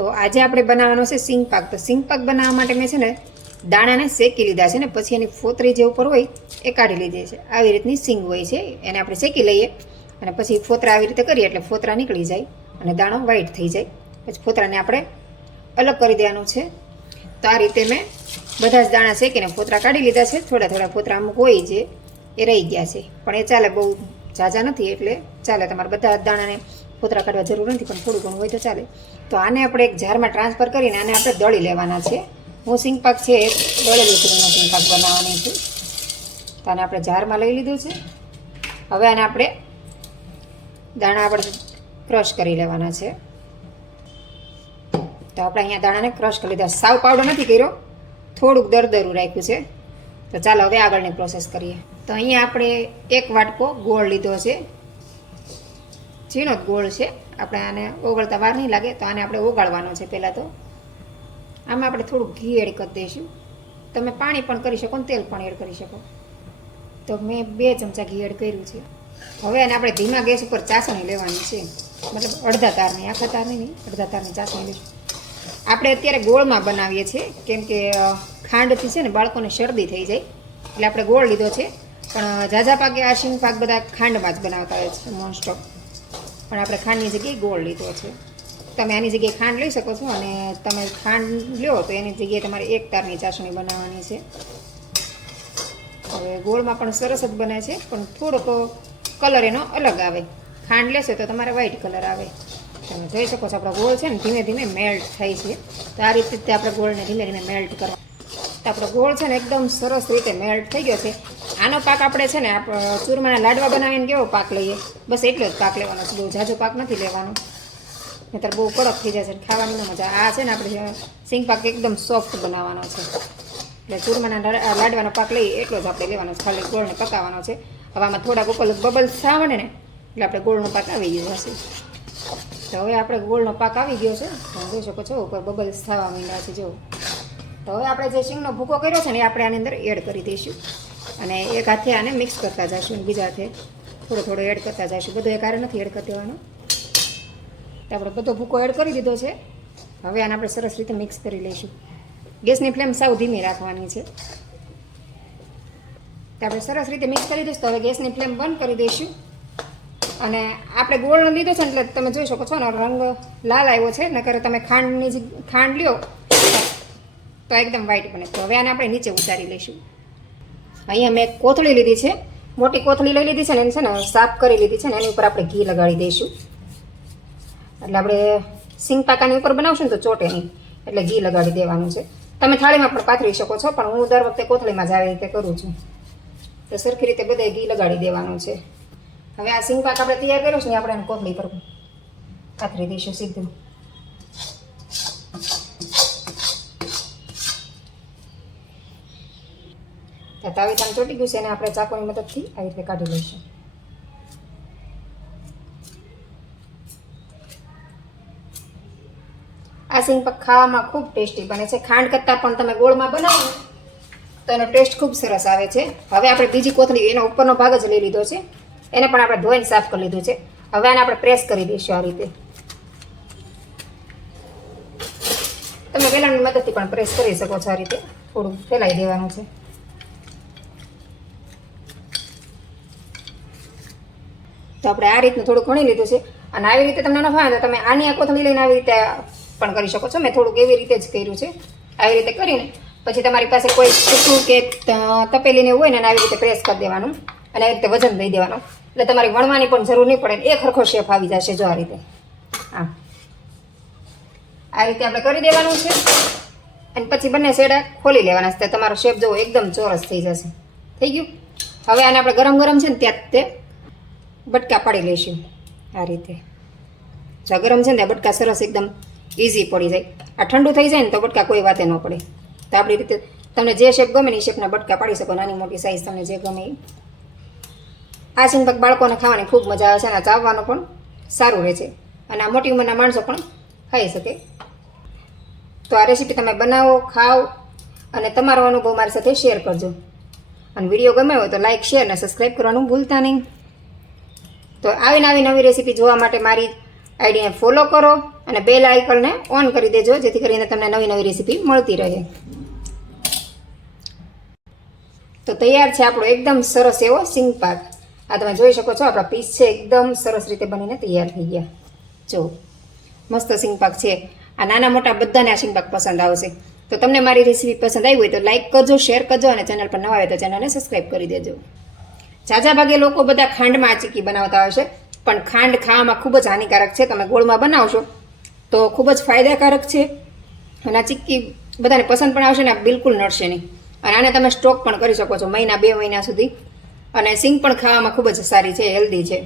તો આજે આપણે બનાવવાનો છે સિંગ પાક. તો સિંગ પાક બનાવવા માટે મેં છે ને દાણાને શેકી લીધા છે ને પછી એની ફોતરી જે ઉપર હોય એ કાઢી લીધી છે. આવી રીતની સિંગ હોય છે એને આપણે શેકી લઈએ અને પછી ફોતરા આવી રીતે કરીએ એટલે ફોતરા નીકળી જાય અને દાણો વ્હાઈટ થઈ જાય. પછી ફોતરાને આપણે અલગ કરી દેવાનું છે. તો આ રીતે મેં બધા જ દાણા શેકીને ફોતરા કાઢી લીધા છે. થોડા થોડા ફોતરા અમુક હોય જે એ રહી ગયા છે પણ એ ચાલે, બહુ ઝાઝા નથી એટલે ચાલે. તમારે બધા દાણાને ફોતરા કાઢવા જરૂર નથી પણ થોડું ઘણું હોય તો ચાલે. તો આને આપણે એક જારમાં ટ્રાન્સફર કરીને આને આપણે દળી લેવાના છે. હું સિંગ પાક છે એ દળેલી સિંગનો સિંગ પાક બનાવવાની છું. તો આને આપણે જારમાં લઈ લીધું છે. હવે આને આપણે દાણા આપણે ક્રશ કરી લેવાના છે. તો આપણે અહીંયા દાણાને ક્રશ કરી લીધા. સાવ પાવડર નથી કર્યો, થોડુંક દરદરું રાખ્યું છે. તો ચાલો હવે આગળની પ્રોસેસ કરીએ. તો અહીંયા આપણે એક વાટકો ગોળ લીધો છે, ઝીણો જ ગોળ છે. આપણે આને ઓગળતા વાર નહીં લાગે તો આને આપણે ઓગાળવાનો છે. પહેલાં તો આમાં આપણે થોડુંક ઘી એડ કરી દઈશું. તમે પાણી પણ કરી શકો ને તેલ પણ એડ કરી શકો. તો મેં 2 ચમચા ઘી એડ કર્યું છે. હવે આને આપણે ધીમા ગેસ ઉપર ચાસણી લેવાની છે, મતલબ અડધા તારની, આખા તારની નહીં, અડધા તારની ચાસણી લઈશું. આપણે અત્યારે ગોળમાં બનાવીએ છીએ કેમ કે ખાંડથી છે ને બાળકોને શરદી થઈ જાય એટલે આપણે ગોળ લીધો છે. પણ ઝાઝા પાકે આ સિંગ પાક બધા ખાંડમાં જ બનાવતા હોય છે મોસ્ટ ઓફ, પણ આપણે ખાંડની જગ્યાએ ગોળ લીધો છે. તમે આની જગ્યાએ ખાંડ લઈ શકો છો અને તમે ખાંડ લો તો એની જગ્યાએ તમારે 1 તારની ચાસણી બનાવવાની છે. હવે ગોળમાં પણ સરસ જ બને છે પણ થોડોક કલર એનો અલગ આવે. ખાંડ લેશે તો તમારે વ્હાઈટ કલર આવે. તમે જોઈ શકો છો આપણો ગોળ છે ને ધીમે ધીમે મેલ્ટ થાય છે. તો આ રીતે આપણે ગોળને ધીમે ધીમે મેલ્ટ કરવા. તો આપણો ગોળ છે ને એકદમ સરસ રીતે મેલ્ટ થઈ ગયો છે. આનો પાક આપણે છે ને ચૂરમાના લાડવા બનાવીને કેવો પાક લઈએ બસ એટલો જ પાક લેવાનો છે. બહુ ઝાઝો પાક નથી લેવાનો, નહીંતર બહુ કડક થઈ જાય છે, ખાવાની ન મજા. આ છે ને આપણે સિંગ પાક એકદમ સોફ્ટ બનાવવાનો છે એટલે ચૂરમાના લાડવાનો પાક લઈએ એટલો જ આપણે લેવાનો છે. ખાલી ગોળને પકાવવાનો છે. હવે આમાં થોડાક ઉપર બબલ્સ આવડે ને એટલે આપણે ગોળનો પાક આવી ગયો હશે. તો હવે આપણે ગોળનો પાક આવી ગયો છે. તમે જોઈ શકો છો ઉપર બબલ્સ થવા માંડ્યા છે જો. તો હવે આપણે જે સિંગનો ભૂકો કર્યો છે ને એ આપણે આની અંદર એડ કરી દઈશું અને એક હાથે આને મિક્સ કરતા જઈશું અને બીજા હાથે થોડો થોડો એડ કરતા જઈશું. બધો એક હારે નથી એડ કરી દેવાનો. તો આપણે બધો ભૂકો એડ કરી દીધો છે. હવે આને આપણે સરસ રીતે મિક્સ કરી લઈશું. ગેસની ફ્લેમ સાવ ધીમી રાખવાની છે. તો આપણે સરસ રીતે મિક્સ કરી દઈશું. તો હવે ગેસની ફ્લેમ બંધ કરી દઈશું અને આપણે ગોળનો લીધો છે એટલે તમે જોઈ શકો છો ને રંગ લાલ આવ્યો છે. નકર તમે ખાંડ લ્યો તો એકદમ વ્હાઈટ બને. તો હવે આને આપણે નીચે ઉતારી લઈશું. અહીંયા મેં કોથળી લીધી છે, મોટી કોથળી લઈ લીધી છે ને એને છે ને સાફ કરી લીધી છે ને એની ઉપર આપણે ઘી લગાડી દઈશું. એટલે આપણે સિંગ પાકાની ઉપર બનાવશું ને તો ચોટે નહીં એટલે ઘી લગાડી દેવાનું છે. તમે થાળીમાં પણ પાથરી શકો છો પણ હું દર વખતે કોથળીમાં જ આવી રીતે કરું છું. તો સરખી રીતે બધે ઘી લગાડી દેવાનું છે. હવે આ સિંગ પાક આપણે તૈયાર કર્યો છે ને આપણે કોથળી પર પાથરી દઈશું સીધું. તાવીથાને ચોટી ગયું છે એને આપણે ચાકુની મદદથી આવી રીતે કાઢી લઈશું. આ સિંગ પાક ખાવામાં ખૂબ ટેસ્ટી બને છે. ખાંડ કરતાં પણ તમે ગોળમાં બનાવો તો એનો ટેસ્ટ ખૂબ સરસ આવે છે. હવે આપણે બીજી કોથળી એનો ઉપરનો ભાગ જ લઈ લીધો છે, એને પણ આપણે ધોઈને સાફ કરી લીધું છે. હવે આને આપણે પ્રેસ કરી દઈશું આ રીતે. તમે વેલણની મદદથી પણ પ્રેસ કરી શકો છો. આ રીતે થોડું ફેલાઈ દેવાનું છે. તો આપણે આ રીતનું થોડું ઘણી લીધું છે અને આવી રીતે તમને ન ફાવે તો તમે આની આ કોથળી લઈને આવી રીતે પણ કરી શકો છો. મેં થોડુંક એવી રીતે જ કર્યું છે. આવી રીતે કરીને પછી તમારી પાસે કોઈ સૂકું કે તપેલીને હોય ને આવી રીતે પ્રેસ કરી દેવાનું અને આવી રીતે વજન દઈ દેવાનું એટલે તમારી વણવાની પણ જરૂર નહીં પડે. એક સરખો શેપ આવી જશે જો આ રીતે. આ રીતે આપણે કરી દેવાનું છે અને પછી બંને છેડા ખોલી લેવાના છે. તમારો શેપ જુઓ એકદમ ચોરસ થઈ જશે. થઈ ગયું. હવે આને આપણે ગરમ ગરમ છે ને ત્યાં તે બટકા પાડી લઈશું આ રીતે. જો ગરમ છે ને ત્યાં બટકા સરસ એકદમ ઇઝી પડી જાય. આ ઠંડુ થઈ જાય ને તો બટકા કોઈ વાતે ન પડે. તો આપણી રીતે તમને જે શેપ ગમે ને એ શેપના બટકા પાડી શકો. નાની મોટી સાઈઝ તમને જે ગમે એ. આ સિંગ પાક બાળકોને ખાવાની ખૂબ મજા આવે છે અને ચાવવાનું પણ સારું રહે છે અને આ મોટી ઉંમરના માણસો પણ ખાઈ શકે. તો આ રેસીપી તમે બનાવો, ખાઓ અને તમારો અનુભવ મારી સાથે શેર કરજો. અને વિડીયો ગમ્યો હોય તો લાઇક, શેર અને સબસ્ક્રાઈબ કરવાનું ભૂલતા નહીં. તો આવી નવી રેસીપી જોવા માટે મારી આઈડીને ફોલો કરો અને બેલ આઇકનને ઓન કરી દેજો, જેથી કરીને તમને નવી નવી રેસીપી મળતી રહે. તો તૈયાર છે આપણો એકદમ સરસ એવો સિંગ પાક. આ તમે જોઈ શકો છો, આપણા પીસ છે એકદમ સરસ રીતે બનીને તૈયાર થઈ ગયા. જો મસ્ત સિંગ પાક છે. આ નાના મોટા બધાને આ સિંગ પાક પસંદ આવશે. તો તમને મારી રેસીપી પસંદ આવી હોય તો લાઇક કરજો, શેર કરજો અને ચેનલ પર નવા આવે તો ચેનલને સબસ્ક્રાઈબ કરી દેજો. ઝાઝા ભાગે લોકો બધા ખાંડમાં આ ચીક્કી બનાવતા હોય છે, પણ ખાંડ ખાવામાં ખૂબ જ હાનિકારક છે. તમે ગોળમાં બનાવશો તો ખૂબ જ ફાયદાકારક છે અને આ ચીક્કી બધાને પસંદ પણ આવશે ને બિલકુલ નડશે નહીં. અને આને તમે સ્ટોક પણ કરી શકો છો મહિના 2 મહિના સુધી. અને સિંગ પણ ખાવામાં ખૂબ જ સારી છે, હેલ્ધી છે.